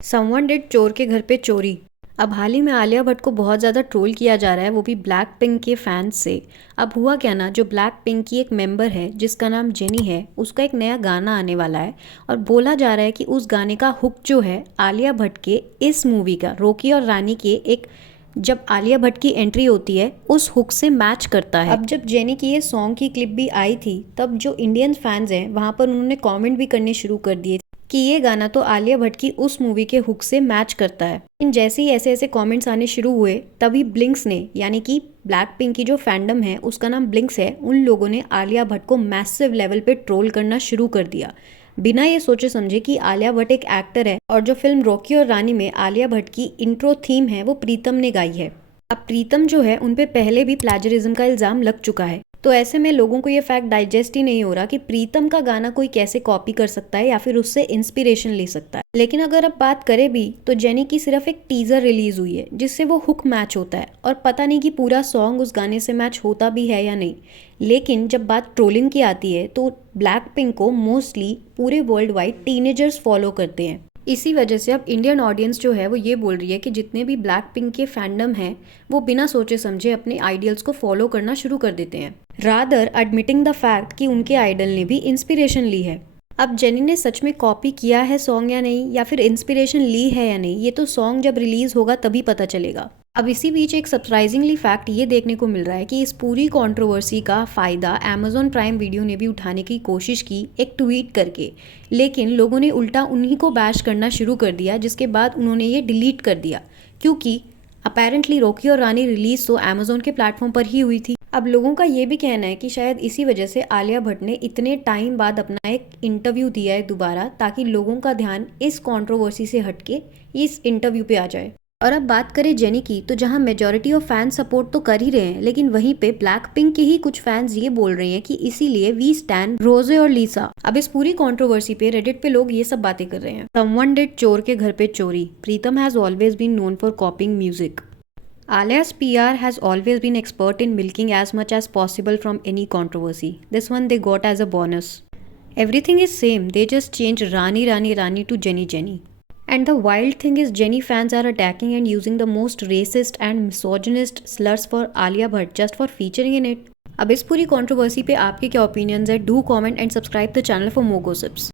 Someone did चोर के घर पे चोरी। अब हाल ही में आलिया भट्ट को बहुत ज़्यादा ट्रोल किया जा रहा है, वो भी ब्लैक पिंक के फैंस से। अब हुआ क्या ना, जो ब्लैक पिंक की एक मेंबर है जिसका नाम जेनी है, उसका एक नया गाना आने वाला है और बोला जा रहा है कि उस गाने का हुक जो है आलिया भट्ट के इस मूवी का रॉकी और रानी के एक जब आलिया भट्ट की एंट्री होती है उस हुक से मैच करता है। अब जब जेनी की ये सॉन्ग की क्लिप भी आई थी तब जो इंडियन फैंस हैं वहाँ पर उन्होंने कमेंट भी करने शुरू कर दिए कि ये गाना तो आलिया भट्ट की उस मूवी के हुक से मैच करता है। इन जैसे ही ऐसे ऐसे कमेंट्स आने शुरू हुए तभी ब्लिंक्स ने, यानी कि ब्लैक पिंक की जो फैंडम है उसका नाम ब्लिंक्स है, उन लोगों ने आलिया भट्ट को मैसिव लेवल पे ट्रोल करना शुरू कर दिया, बिना ये सोचे समझे कि आलिया भट्ट एक एक्टर है और जो फिल्म रॉकी और रानी में आलिया भट्ट की इंट्रो थीम है वो प्रीतम ने गाई है। अब प्रीतम जो है उन पे पहले भी प्लेजरिज्म का इल्ज़ाम लग चुका है, तो ऐसे में लोगों को ये फैक्ट डाइजेस्ट ही नहीं हो रहा कि प्रीतम का गाना कोई कैसे कॉपी कर सकता है या फिर उससे इंस्पिरेशन ले सकता है। लेकिन अगर अब बात करें भी तो जेनी की सिर्फ एक टीजर रिलीज हुई है जिससे वो हुक मैच होता है और पता नहीं कि पूरा सॉन्ग उस गाने से मैच होता भी है या नहीं। लेकिन जब बात ट्रोलिंग की आती है तो ब्लैक पिंक को मोस्टली पूरे वर्ल्ड वाइड टीनेजर्स फॉलो करते हैं। इसी वजह से अब इंडियन ऑडियंस जो है वो ये बोल रही है कि जितने भी ब्लैक पिंक के फैंडम हैं वो बिना सोचे समझे अपने आइडियल्स को फॉलो करना शुरू कर देते हैं, रादर एडमिटिंग द फैक्ट कि उनके आइडल ने भी इंस्पिरेशन ली है। अब जेनी ने सच में कॉपी किया है सॉन्ग या नहीं, या फिर इंस्पिरेशन ली है या नहीं, ये तो सॉन्ग जब रिलीज होगा तभी पता चलेगा। अब इसी बीच एक सरप्राइजिंगली फैक्ट ये देखने को मिल रहा है कि इस पूरी कंट्रोवर्सी का फ़ायदा अमेजॉन प्राइम वीडियो ने भी उठाने की कोशिश की एक ट्वीट करके, लेकिन लोगों ने उल्टा उन्हीं को बैश करना शुरू कर दिया, जिसके बाद उन्होंने ये डिलीट कर दिया क्योंकि अपेरेंटली रॉकी और रानी रिलीज तो अमेजॉन के प्लेटफॉर्म पर ही हुई थी। अब लोगों का ये भी कहना है कि शायद इसी वजह से आलिया भट्ट ने इतने टाइम बाद अपना एक इंटरव्यू दिया है दोबारा, ताकि लोगों का ध्यान इस कंट्रोवर्सी से हटके इस इंटरव्यू पे आ जाए। और अब बात करें जेनी की, तो जहां मेजॉरिटी ऑफ फैन सपोर्ट तो कर ही रहे हैं, लेकिन वहीं पे ब्लैक पिंक के ही कुछ फैंस ये बोल रहे हैं कि इसीलिए वी स्टैंड रोजे और लीसा। अब इस पूरी कंट्रोवर्सी पे रेडिट पे लोग ये सब बातें कर रहे हैं। समवन डिड चोर के घर पे चोरी। Pritam has always been known for copying music. Alia's PR has always been expert in milking as much as possible from any controversy. This one they got as a bonus. Everything is same, they just changed Rani Rani Rani to Jenny Jenny. And the wild thing is Jenny fans are attacking and using the most racist and misogynist slurs for Alia Bhatt just for featuring in it. अब इस पूरी controversy पे आपके क्या opinions है? Do comment and subscribe the channel for more gossips.